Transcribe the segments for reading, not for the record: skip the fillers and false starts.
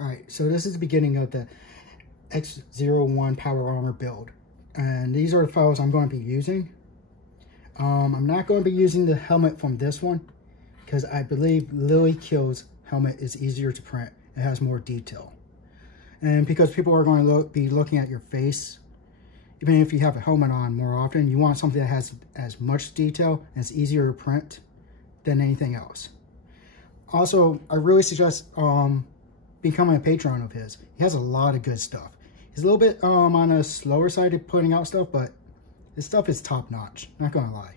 Alright, so this is the beginning of the X-01 power armor build. And these are the files I'm going to be using. I'm not going to be using the helmet from this one, because I believe Lily Kill's helmet is easier to print. It has more detail. And because people are going to be looking at your face, even if you have a helmet on more often, you want something that has as much detail and is easier to print than anything else. Also, I really suggest becoming a patron of his. He has a lot of good stuff. He's a little bit on the slower side of putting out stuff, but his stuff is top notch, not gonna lie.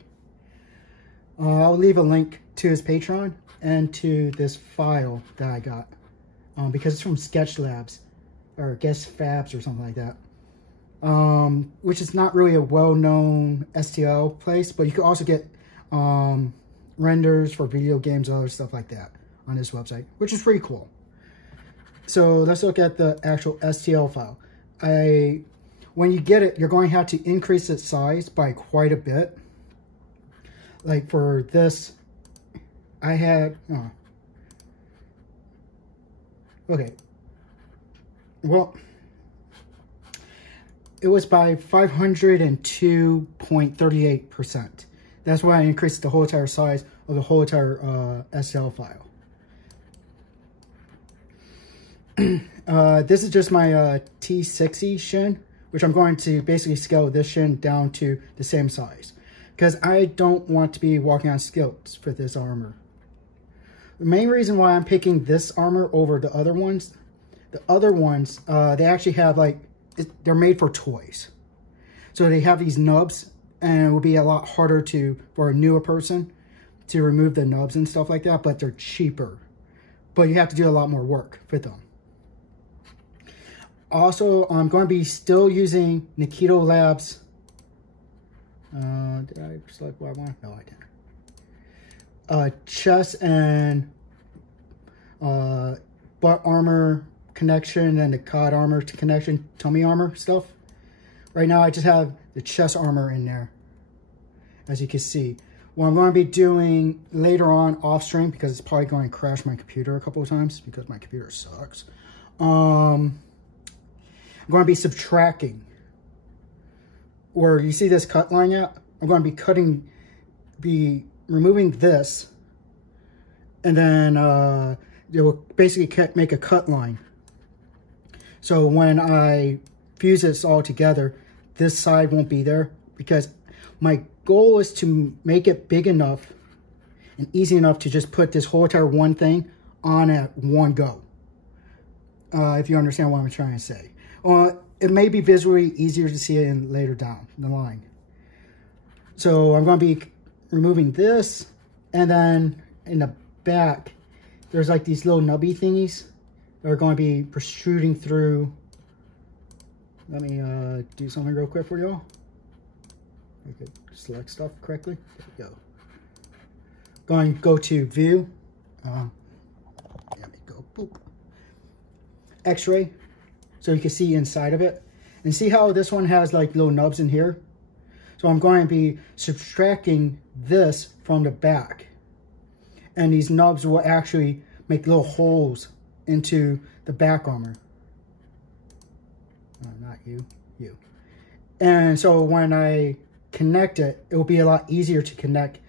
I'll leave a link to his Patreon and to this file that I got because it's from Sketch Labs or Guest Fabs or something like that, which is not really a well-known STL place, but you can also get renders for video games and other stuff like that on this website, which is pretty cool. So let's look at the actual STL file. When you get it, you're going to have to increase its size by quite a bit. Like for this, I had, okay. Well, it was by 502.38%. That's why I increased the whole entire size of the whole entire STL file. This is just my T60 shin, which I'm going to basically scale this shin down to the same size, because I don't want to be walking on stilts for this armor. The main reason why I'm picking this armor over the other ones, they actually have they're made for toys. So they have these nubs, and it will be a lot harder for a newer person to remove the nubs and stuff like that, but they're cheaper. But you have to do a lot more work for them. Also, I'm going to be still using Nikito Labs. Did I select what I want? No, I didn't. Chest and butt armor connection and the cod armor connection, tummy armor stuff. Right now, I just have the chest armor in there, as you can see. What I'm going to be doing later on off stream, because it's probably going to crash my computer a couple of times because my computer sucks. I'm going to be subtracting. Where you see this cut line at, I'm going to be removing this, and then it will basically make a cut line. So when I fuse this all together, this side won't be there, because my goal is to make it big enough and easy enough to just put this whole entire one thing on at one go. If you understand what I'm trying to say. It may be visually easier to see it later down the line. So I'm going to be removing this, and then in the back, there's like these little nubby thingies that are going to be protruding through. Let me do something real quick for y'all. I could select stuff correctly. There we go. Going to go to view. Let me go. Boop. X-ray. So you can see inside of it. And see how this one has like little nubs in here? So I'm going to be subtracting this from the back. And these nubs will actually make little holes into the back armor. Not you, you. And so when I connect it, it will be a lot easier to connect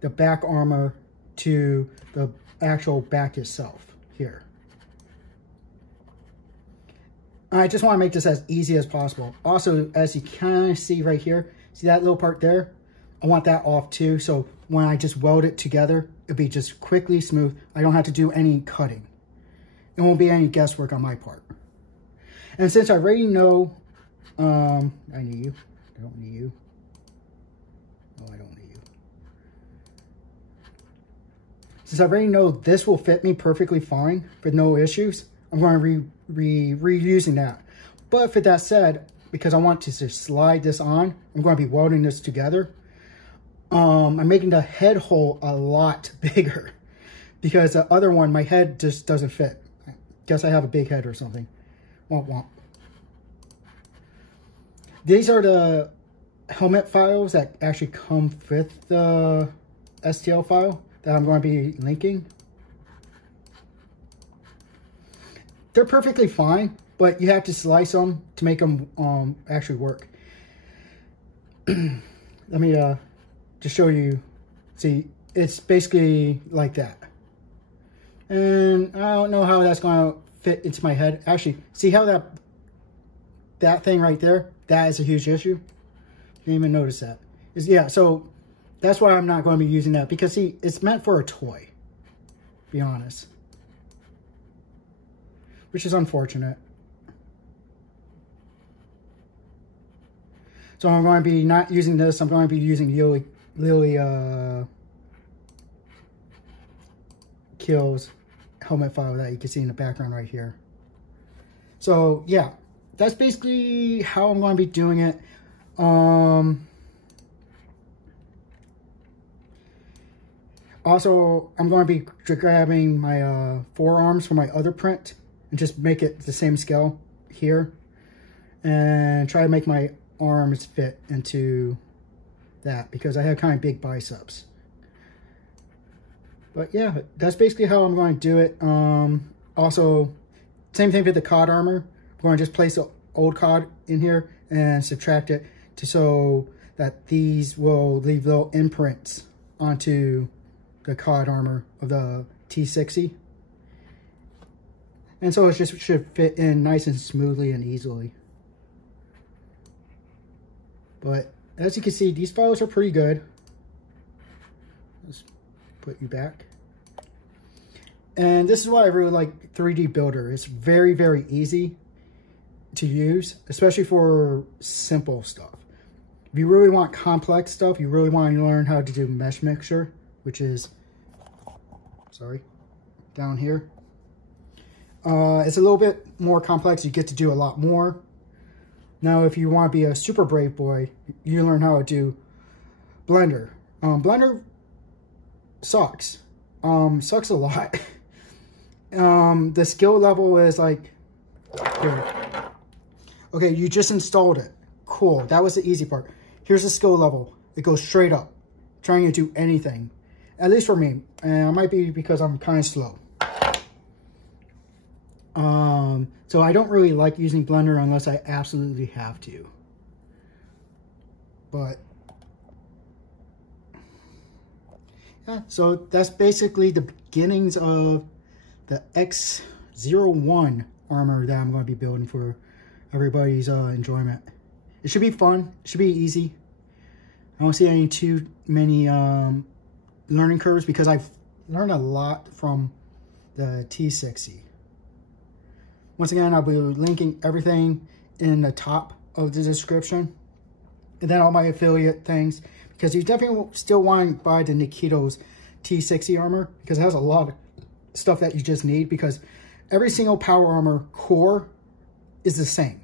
the back armor to the actual back itself here. I just want to make this as easy as possible. Also, as you kind of see right here, see that little part there? I want that off too, so when I just weld it together, it'll be just quickly smooth. I don't have to do any cutting. It won't be any guesswork on my part. And since I already know, I need you. I don't need you. No, I don't need you. Since I already know this will fit me perfectly fine with no issues, I'm going to reusing that. But for that said, because I want to just slide this on, I'm going to be welding this together. I'm making the head hole a lot bigger, because the other one, my head just doesn't fit. I guess I have a big head or something. Womp womp. These are the helmet files that actually come with the STL file that I'm going to be linking. they're perfectly fine, but you have to slice them to make them actually work. Let me just show you. See, it's basically like that. And I don't know how that's going to fit into my head. Actually, see how that thing right there? That is a huge issue. Didn't even notice that. Yeah, so that's why I'm not going to be using that. Because, see, it's meant for a toy. To be honest. Which is unfortunate. So I'm going to be not using this. I'm going to be using Lily Kills helmet file that you can see in the background right here. So yeah, that's basically how I'm going to be doing it. Also, I'm going to be grabbing my forearms for my other print and just make it the same scale here and try to make my arms fit into that because I have kind of big biceps. But yeah, that's basically how I'm going to do it. Also, same thing with the COD armor. I'm going to just place the old COD in here and subtract it so that these will leave little imprints onto the COD armor of the T60. And so it just should fit in nice and smoothly and easily. But as you can see, these files are pretty good. Let's put you back. And this is why I really like 3D Builder. It's very, very easy to use, especially for simple stuff. If you really want complex stuff, you really want to learn how to do mesh mixture, which is, sorry, down here. It's a little bit more complex. You get to do a lot more. Now, if you want to be a super brave boy, you learn how to do Blender. Blender sucks. Sucks a lot. The skill level is like, here. Okay, you just installed it. Cool, that was the easy part. Here's the skill level. It goes straight up, trying to do anything. At least for me. And it might be because I'm kind of slow. So I don't really like using Blender unless I absolutely have to. But yeah, so that's basically the beginnings of the X-01 armor that I'm going to be building for everybody's enjoyment. It should be fun. It should be easy. I don't see any too many learning curves because I've learned a lot from the T60. Once again, I'll be linking everything in the top of the description. And then all my affiliate things. Because you definitely still want to buy the Nikito's T60 armor. Because it has a lot of stuff that you just need. Because every single power armor core is the same.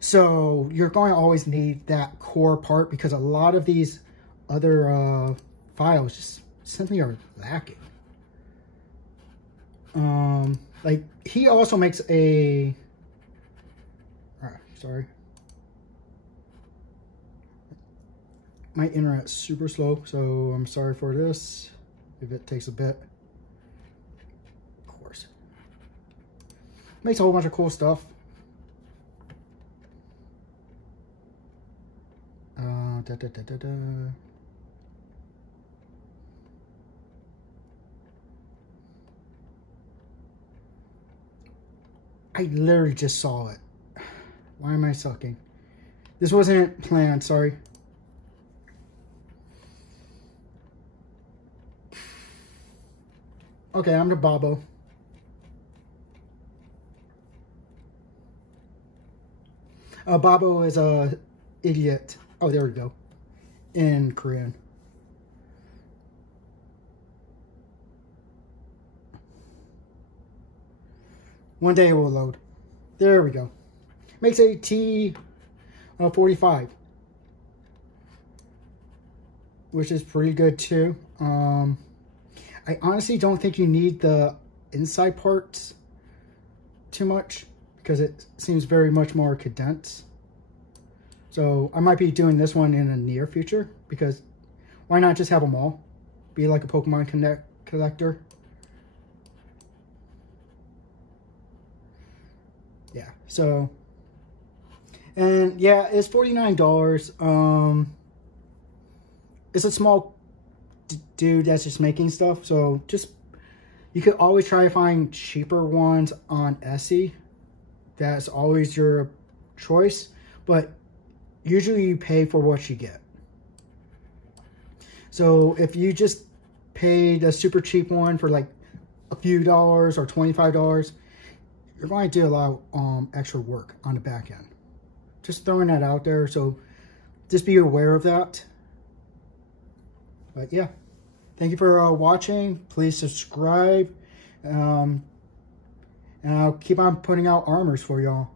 So you're going to always need that core part. Because a lot of these other files just simply are lacking. Like, he also makes a... sorry. My internet's super slow, so I'm sorry for this. If it takes a bit. Of course. Makes a whole bunch of cool stuff. I literally just saw it. Why am I sucking? This wasn't planned, sorry. Okay, I'm the Babo. Babo is a idiot. Oh, there we go. In Korean. One day it will load. There we go. Makes a T45. Which is pretty good too. I honestly don't think you need the inside parts too much. Because it seems very much more condensed. So I might be doing this one in the near future. Because why not just have them all? Be like a Pokemon collector. yeah, so, and yeah, it's $49. It's a small dude that's just making stuff, so just, you could always try to find cheaper ones on Etsy. That's always your choice, but usually you pay for what you get. So if you just paid a super cheap one for like a few dollars or $25, you're going to do a lot of extra work on the back end. Just throwing that out there, so just be aware of that. But yeah, thank you for watching. Please subscribe, and I'll keep on putting out armors for y'all.